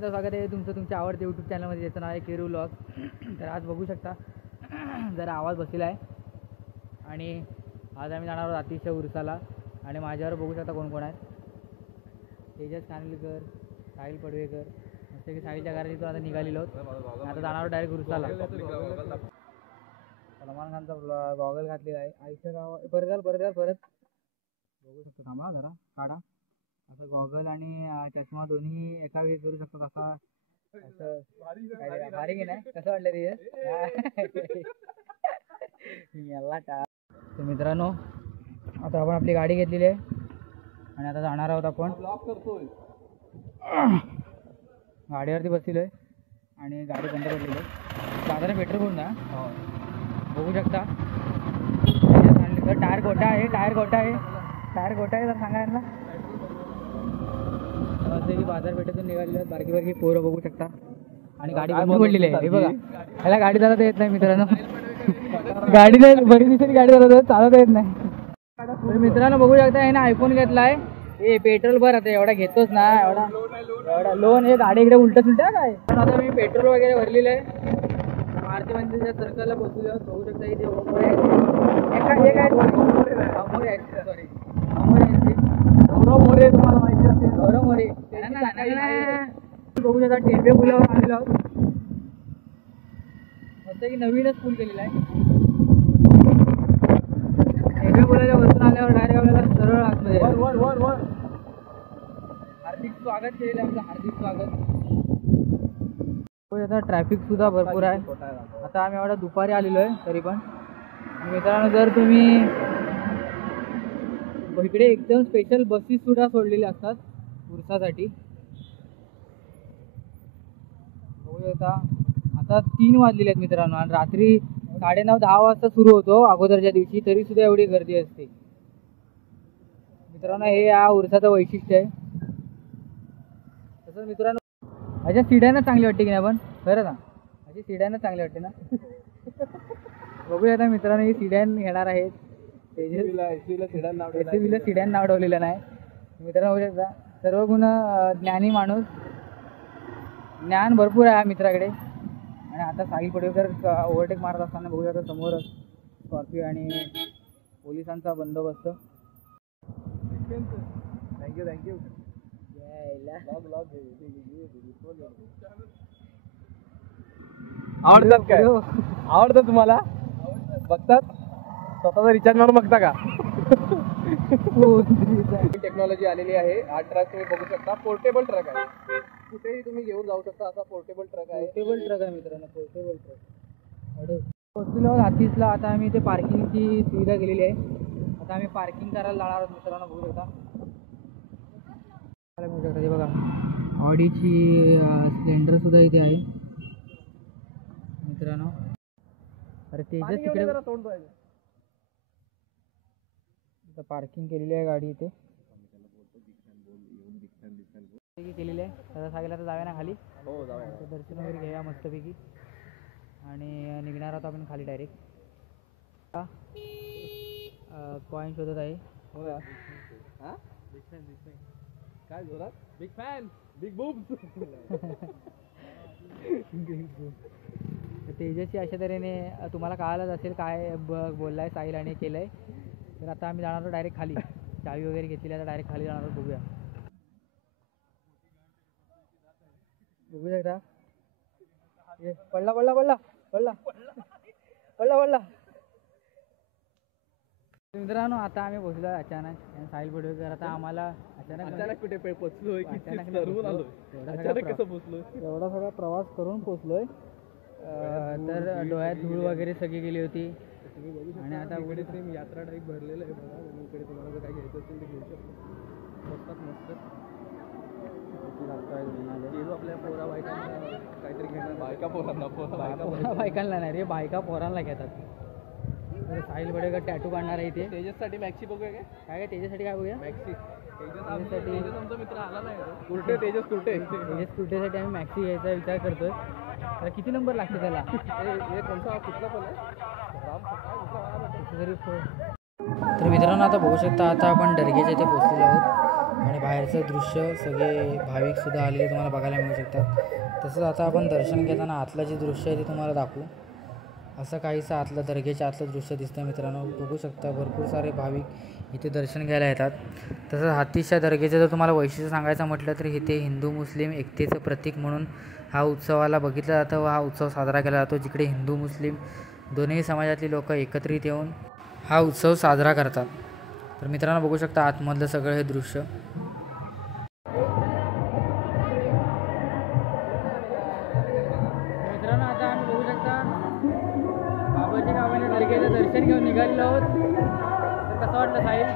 स्वागत आहे तुमचं तुमच्या आवडते यूट्यूब चॅनलमध्ये, ज्याचं नाव आहे केरू व्लॉग. तर आज बघू शकता जरा आवाज बसलेला आहे आणि आज आम्ही जाणार आहोत अतिशय उरसाला. आणि माझ्यावर बघू शकता कोण कोण आहेत. तेजस कानलीकर, साहिल पडवेकर, मस्त की साहिलच्या घरातून आता निघालेलो आहोत. आता जाणार डायरेक्ट उरसाला. सलमान खानचा गॉगल घातलेला आहे. आईच्या गाव परत बघू शकतो. थांबा जरा काढा. असं गॉगल आणि चष्मा दोन्ही एका वेळी करू शकतात. असा असं भारी की नाही, कसं वाटलं ते याला तर मित्रांनो, आता आपण आपली गाडी घेतलेली आहे आणि आता जाणार आहोत आपण. गाडीवरती बसलेलो आहे आणि गाडी बंद पडलेली आहे. दादाने पेट्रोल करून ना बघू शकता. टायर गोटा आहे तर सांगा यांना. की बाजारपेठेतून निघालेले आहेत बारकी पोरं बघू शकता. आणि गाडी बंद पडलेली आहे. हे बघा, ह्याला गाडी चालवता येत नाही मित्रांनो. गाडी नाही, बरी दिसली गाडी चालवता येत नाही. तर मित्रांनो बघू शकता, ह्याने आयफोन घेतलाय. हे पेट्रोल भर आता एवढा घेतोच ना, एवढा लोन. हे गाडी इकडे उलट सुलट काय. आता मी पेट्रोल वगैरे भरलेलं आहे. मारुती मंदिरच्या सर्कलला पोहोचलो. बघू शकता इथे मोरे तुम्हाला माहिती असेल. गौरव मोरे बघू शकता. टेंबे पुलावर आलेलो आहोत. मस्त की नवीनच पूल केलेला आहे. टेंबे पुलाच्या वरतून आल्यावर डायरेक्ट आपल्याला सरळ आतमध्ये हार्दिक स्वागत केलेलं आहे. आपलं हार्दिक स्वागत. आता ट्रॅफिक सुद्धा भरपूर आहे. आता आम्ही एवढा दुपारी आलेलो आहे तरी पण. मित्रांनो, जर तुम्ही इकडे एकदम स्पेशल बसेस सुद्धा सोडलेले असतात उरसासाठी. बघू शकता आता 3 वाजलेले आहेत मित्रांनो. आणि रात्री 9:30-10 वाजता सुरू होतो अगोदरच्या दिवशी, तरी सुद्धा एवढी गर्दी असते मित्रांनो. हे या उरसाचं वैशिष्ट्य आहे. तसंच मित्रांनो, अशा सीड्यानं चांगली वाटते की नाही पण खरं ना, अशी सीड्यानं चांगली वाटते ना. बघूया आता मित्रांनो, ही सीड्यान घेणार आहेत. एसीबीला सीड्यान नाव ठेवलेलं नाही मित्रांनो. बघू शकता सर्व गुण ज्ञानी माणूस, ज्ञान भरपूर आहे मित्राकडे. आणि आता साहिल पडवेकर ओव्हरटेक मारत असताना बघू शकता समोर स्कॉर्पिओ आणि पोलिसांचा बंदोबस्त. थँक्यू आवडतात तुम्हाला बघतात स्वतःचा रिचार्ज मारून बघता का. टेक्नॉलॉजी आलेली आहे. हा ट्रक तुम्ही बघू शकता, पोर्टेबल ट्रक आहे. कुठेही तुम्ही घेऊन जाऊ शकता असा पोर्टेबल ट्रक आहे. मित्रांनो, पोर्टेबल ट्रक. पोहोचलो हातीसला. आता आम्ही इथे पार्किंगची सुविधा केलेली आहे. आता आम्ही पार्किंग करायला जाणार आहोत मित्रांनो. बघू शकता ते बघा, ऑडीची स्प्लेंडर सुद्धा इथे आहे मित्रांनो. अरे तेजस तिकडे पार्किंग केलेली आहे गाडी इथे केलेली आहे. तर सांगायला तर जाऊया ना खाली. हो जाऊया. दर्शन वगैरे घेऊया मस्तपैकी आणि निघणार आहोत आपण खाली डायरेक्ट. कॉइन शोधत आहे. हो यार, काय जोरात. Big fan, big boobs. तेजसची अशा तऱ्हेने तुम्हाला कळालंच असेल काय बोललाय साहिल आणि केलंय. तर आता आम्ही जाणार आहोत डायरेक्ट खाली. चावी वगैरे घेतलेली आहे, डायरेक्ट खाली जाणार आहोत. बघूया शकता. पडला मित्रांनो. आता आम्ही पोहोचलो अचानक. साहिल पडवेकर आता आम्हाला अचानक कुठे पोहोचलोय, एवढा सगळा प्रवास करून पोहोचलोय. तर डोळ्यात धूळ वगैरे सगळी गेली होती. आणि आता इकडे सेम यात्रा टाईप भरलेलं आहे बघा. इकडे तुम्हाला जर काय घ्यायचं असेल ते घेऊ शकतो. मस्त आपल्या पोरा बायकांना काहीतरी घेणार. बायकांना नाही रे, बायका पोरांना घेतात. साहिल पडवेकर टॅटू काढणार आहे इथे. तेजससाठी मॅक्सी बघूया काय तेजससाठी काय बघूया. मॅक्सी तेजससाठी तुमचा मित्र आला नाही. तेजस कुर्टेसाठी आम्ही मॅक्सी घ्यायचा विचार करतोय. तर किती नंबर लागते त्याला. कोणता कुठला पण आहे. तर मित्रांनो आता बघू शकता, आता आपण दर्ग्याच्या इथे पोहोचलेलो आहोत. आणि बाहेरचं दृश्य सगळे भाविकसुद्धा आलेले तुम्हाला बघायला मिळू शकतात. तसंच आता आपण दर्शन घेताना आतलं जे दृश्य आहे ते तुम्हाला दाखवू. असं काहीसं आतलं दर्गेच्या आतलं दृश्य दिसतं मित्रांनो. बघू शकता भरपूर सारे भाविक इथे दर्शन घ्यायला येतात. तसंच हातीच्या दर्गेचं जर तुम्हाला वैशिष्ट्य सांगायचं म्हटलं तर इथे हिंदू मुस्लिम एकतेचं प्रतीक म्हणून हा उत्सवाला बघितलं जातं व हा उत्सव साजरा केला जातो, जिकडे हिंदू मुस्लिम दोन्ही समाजातली लोक एकत्रित येऊन हा उत्सव साजरा करतात. तर मित्रांनो बघू शकता आतमधलं सगळं हे दृश्य. मित्रांनो आता आम्ही बघू शकता बाबाच्या गावाने दर्गेचं दर्शन घेऊन निघालेलो आहोत. तर कसं वाटलं साहिल?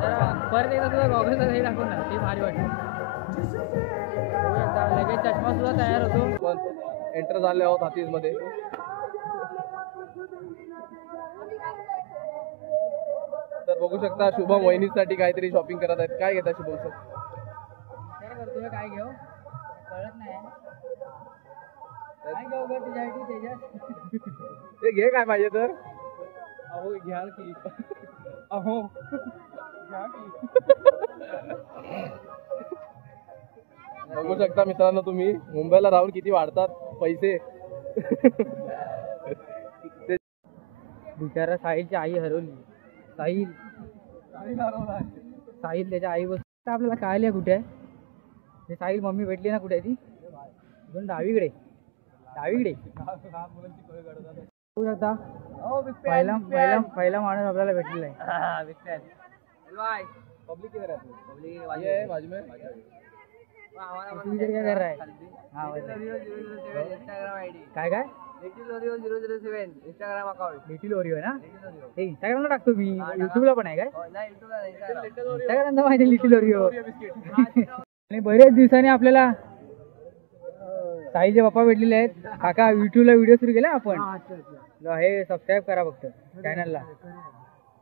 जरा परत एकदा तुझा गॉगलचा काही दाखवून ना, ते भारी वाटतं. लगेच चष्मा सुद्धा तयार होतो. पण एंटर झाले आहोत हातीजमध्ये. तर बघू शकता शुभम वहिनीसाठी काहीतरी शॉपिंग करत आहेत. काय घेता शुभम सर? काय करतोय? काय घेऊ कळत नाही. काय घेऊ ग तुझ्यासाठी त्याच्यात? ते घे काय पाहिजे तर. अहो घ्या की. अहो घ्या की. बघू शकता मित्रांनो तुम्ही मुंबईला राहून किती वाढतात पैसे. बिचारा साहिलची आई हरवली. साहिल त्याच्या आई बस आपल्याला कळली कुठे आहे. हे साहिल मम्मी भेटली ना, कुठे आहे ती? दोन डावीकडे बघू शकता. पहिला माणूस आपल्याला भेटलेला आहे. पब्लिक किधर है? ये है बाजू में. क्या कर रहा है? हाँ काय काय little Oreo 007 Instagram account. Little Oreo ना? हे इंस्टाग्रामला टाकतो मी. युट्यूबला पण आहे काय? नाही युट्यूबला नाही, इंस्टाग्रामला माहिती लिटिल ओरिओ. आणि बरेच दिवसांनी आपल्याला साईचे पप्पा भेटलेले आहेत. काका युट्यूबला व्हिडिओ सुरू केला आपण. हे सबस्क्राईब करा फक्त चॅनलला.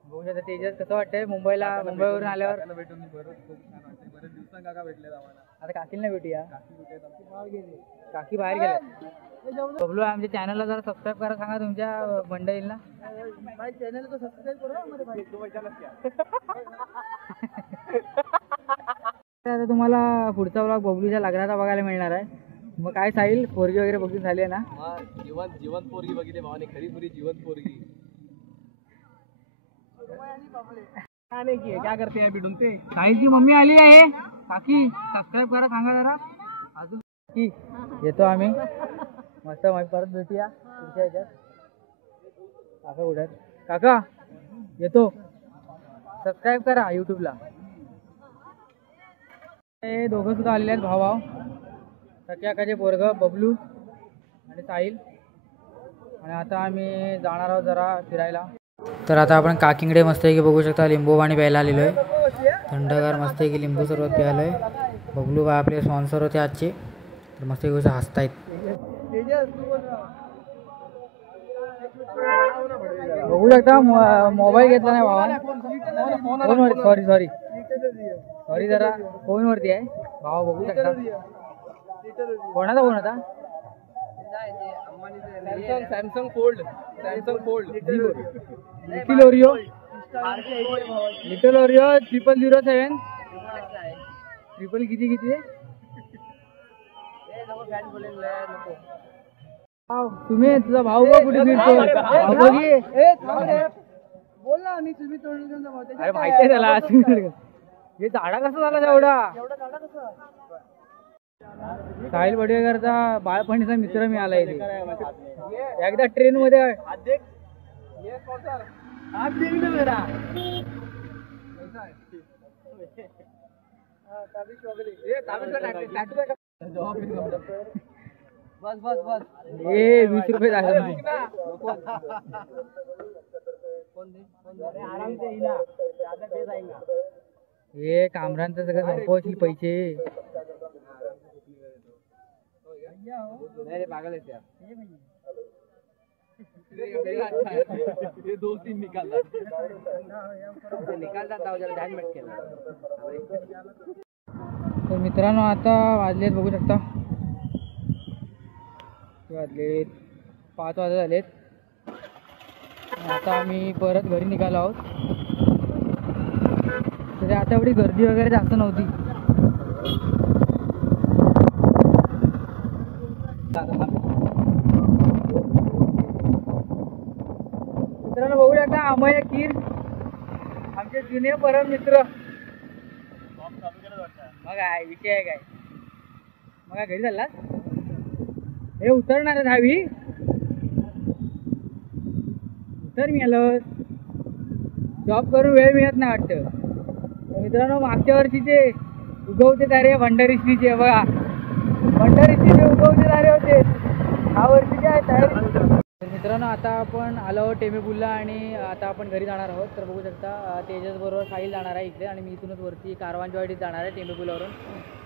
बघू शकता तेजस कसं वाटतंय मुंबईवरून आल्यावर. आता काकीला भेटूया. काकी बाहेर गेल्या. बबलू आमच्या चॅनलला जरा सबस्क्राईब करा सांगा तुमच्या मंडळींना. चॅनल को सबस्क्राइब करो. आता तुम्हाला पुढचा व्लॉग बबलूच्या लग्नाचा बघायला मिळणार आहे. मग काय साहिल पोरगी वगैरे बघून झाली आहे ना? जीवन पोरगी बघितली भावाने. खरी पुरी जीवन पोरगी. क्या करते हैं बिडून ते? साहिलची मम्मी आली आहे. काकी सबस्क्राईब करा सांगा जरा. अजून येतो आम्ही मस्त. परत भेटूया पुढच्या ह्याच्यात. काका कुठे आहेत? काका येतो. सबस्क्राईब करा यूट्यूबला. हे दोघं सुद्धा आलेले आहेत भाऊ. सख्याकाचे पोरग बबलू आणि साहिल. आणि आता आम्ही जाणार आहोत जरा फिरायला. तर आता आपण काकींकडे मस्त की बघू शकता लिंबू पाणी प्यायला आलेलो आहे. थंडगार मस्त की लिंबू सरबत प्यायला आहे. बबलू बा आपले स्पॉन्सर होते आजचे. तर मस्त गोष्ट हसतायत. बघू शकता मोबाईल घेतला नाही भावा. फोनवरती. सॉरी जरा फोनवरती आहे भावा. बघू शकता. कोणाचा फोन होता? Samsung fold. Little Oreo 0007. Triple किती आहे? तुम्ही तुझा भाऊ बघ कुठे फिरतो. बोल ना. मी तुम्ही तोडून घेऊन जाऊ. अरे माहिती आहे त्याला. हे झाडा कसं झाला एवढा? साहिल बडेकरचा बाळपणीचा मित्र मी आला इथे. एकदा ट्रेन मध्ये बस 20 रुपये झाले. हे कामरांचं सगळं संपवशील पैसे. पागल आहे. ये 2-3 निकालतात. तर मित्रांनो आता वाजलेत बघू शकता. वाजलेत 5 वाजत झालेत. आता आम्ही परत घरी निघालो आहोत. तरी आता एवढी गर्दी वगैरे जास्त नव्हती. मित्रांनो बघू शकता अमय कीर आमचे जुने परम मित्र. मग काय विषय आहे काय? मग काय घरी चाललास? हे उतरणार आहे दहावी. उतर मी आलो. जॉब करून वेळ मिळत नाही वाटतं. तर मित्रांनो मागच्या वर्षीचे उगवते तारे भंडारीश्रीचे बघा. भंडारीश्रीचे उगवते तारे होते. ह्या वर्षी काय तयारी. तर मित्रांनो आता आपण आलो आहोत टेंबेपूलला आणि आता आपण घरी जाणार आहोत. तर बघू शकता तेजस बरोबर साहिल जाणार आहे इकडे आणि मी इथूनच वरती कारवांजवाडीत जाणार आहे टेंबेपूलवरून.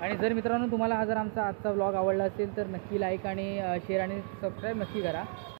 आणि जर मित्रांनो तुम्हाला हा जर आमचा आजचा व्लॉग आवडला असेल तर नक्की लाईक आणि शेअर आणि सबस्क्राईब नक्की करा.